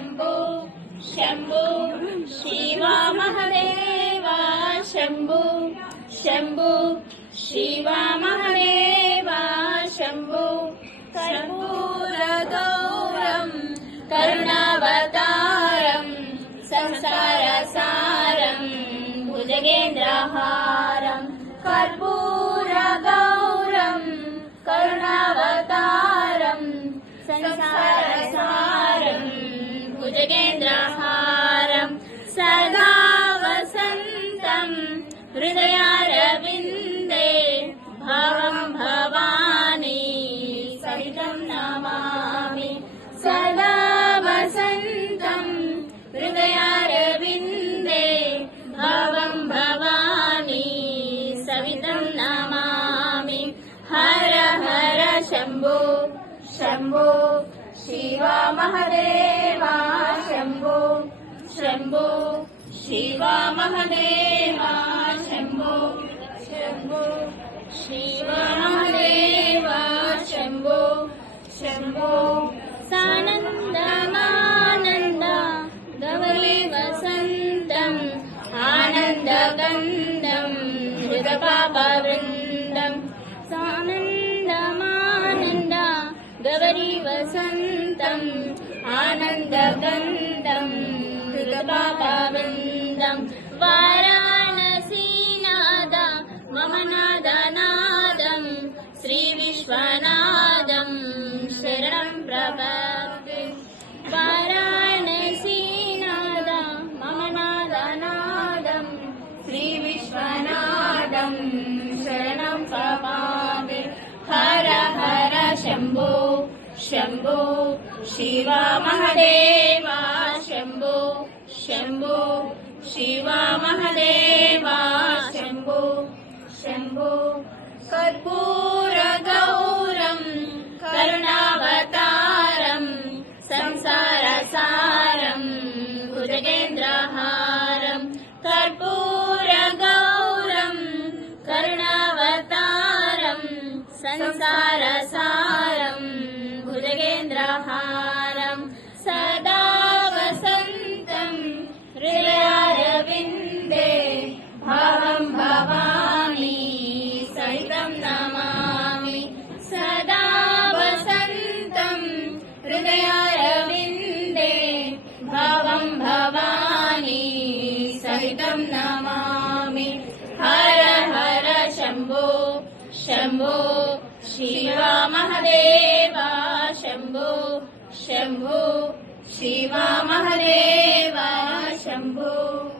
शम्भो शम्भो शिवा महदेवा शम्भो शम्भो शिवा महदेवा शम्भो कर्पूरगौरम् करुणावतारम् संसारसारम् भुजगेन्द्रहारम् कर्पूरगौरम् करुणावतारम् संसारसारम् भुजगेन्द्रहारम् सदा वसन्तम् हृदयारविन्दे भवम् भवानी सहितम् नमामि सदा वसन्तम् हृदयारविन्दे भवम् भवानी सवितम् नमामि हर हर शम्भो शम्भो शिवा महदेवा शम्भो शम्भो शिवा महदेवा शम्भो शम्भो शिवा महदेवा शम्भो शम्भो सानन्दमानन्द गौरी वसन्तम् आनन्दगन्धम् हृदपापवृन्दम् सानन्दमानन्द गौरी वसन्तम् आनन्दगन्धम् हृदपापवृन्दम् वाराणसीनाद मम नादनादम् श्रीविश्वनादम् शरणम् प्रपद्ये वाराणसीनाद मम नादनादम् श्रीविश्वनादम् शरणम् प्रपादे हर हर शम्भो शम्भो शिवा महदेवा शम्भो। शिवा महदेवा शम्भो। शम्भो। कर्पूरगौरम् करुणावतारम् संसारसारम् भुजगेन्द्रहारम् कर्पूरगौरम् करुणावतारम् संसारसारम् भुजगेन्द्रहारम् इदं नमामि। हर हर शम्भो शम्भो शिवामहदेवा शम्भो शम्भो शिवामहदेवा शम्भो।